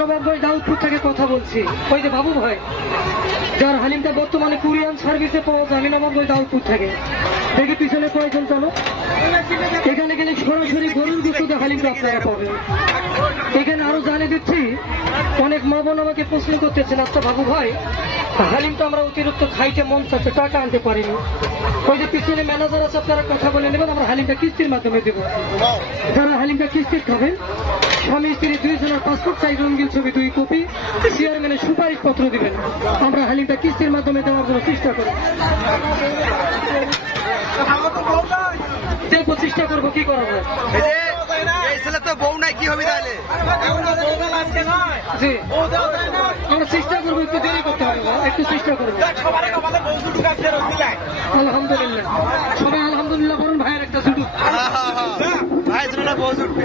নবাবগঞ্জ দাউদপুর থেকে কথা বলছি। ওই যে বাবু ভাই, যার হালিমটা বর্তমানে কুরিয়ান সার্ভিসে পাওয়া যায়, আমি নবাবগঞ্জ দাউদপুর থেকে। দেখি পিছনে কয়েকজন চলো। এখানে গেলে সরাসরি গরুর গুঁড়োতে হালিমটা আপনারা পাবেন। এখানে আরো জানিয়ে দিচ্ছি, অনেক মা বোন আমাকে প্রশ্ন করতেছেন, আচ্ছা বাবু ভাই, হালিমটা আমরা অতিরিক্ত খাইতে মন চাচ্ছে, টাকা আনতে পারিনি। ওই যে পিছনে ম্যানেজার আছে, আপনারা কথা বলে নেবেন, আমরা হালিমটা কিস্তির মাধ্যমে দেবো। যারা হালিমটা কিস্তির খাবেন, স্বামী স্ত্রী দুইজনের পাসপোর্ট সাইজ রঙিন ছবি 2 কপি, চেয়ারম্যানের সুপারিশ পত্র দিবেন। আমরা হালিমটা কিস্তির মাধ্যমে দেওয়ার জন্য চেষ্টা করি। দেখবো, চেষ্টা করবো, কি করা যায়। তো বউ নাই, কি হবে তাহলে? জি, আমরা চেষ্টা করবো, একটু দেরি করতে হবে, একটু চেষ্টা করবো। আলহামদুলিল্লাহ, সবাই আলহামদুলিল্লাহ করুন। ভাইয়ের একটা ছুটু ভাই ছিল বউ ছুটবে,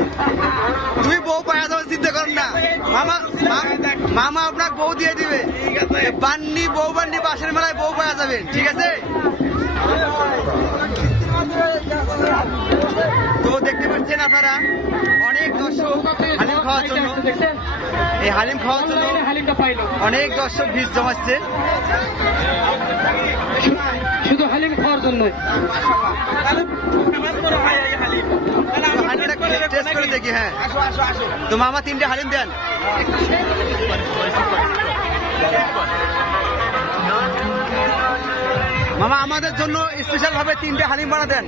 তুমি বউ পাওয়া যাবে, চিন্তা করুন না। মামা আপনার বউ দিয়ে দিবে। বান্নি বউ বান্নি বাসের মেলায় বউ পাওয়া যাবে, ঠিক আছে? তো দেখতে পাচ্ছেন আপনারা, অনেক দর্শক হালিম খাওয়ার জন্য, এই হালিম খাওয়ার জন্য অনেক দর্শক ভিড় জমাচ্ছে, শুধু হালিম খাওয়ার জন্য। হালিমটা টেস্ট করে দেখি। হ্যাঁ, তো মামা 3টে হালিম দেন। মামা আমাদের জন্য স্পেশাল ভাবে 3টে হালিম বানা দেন।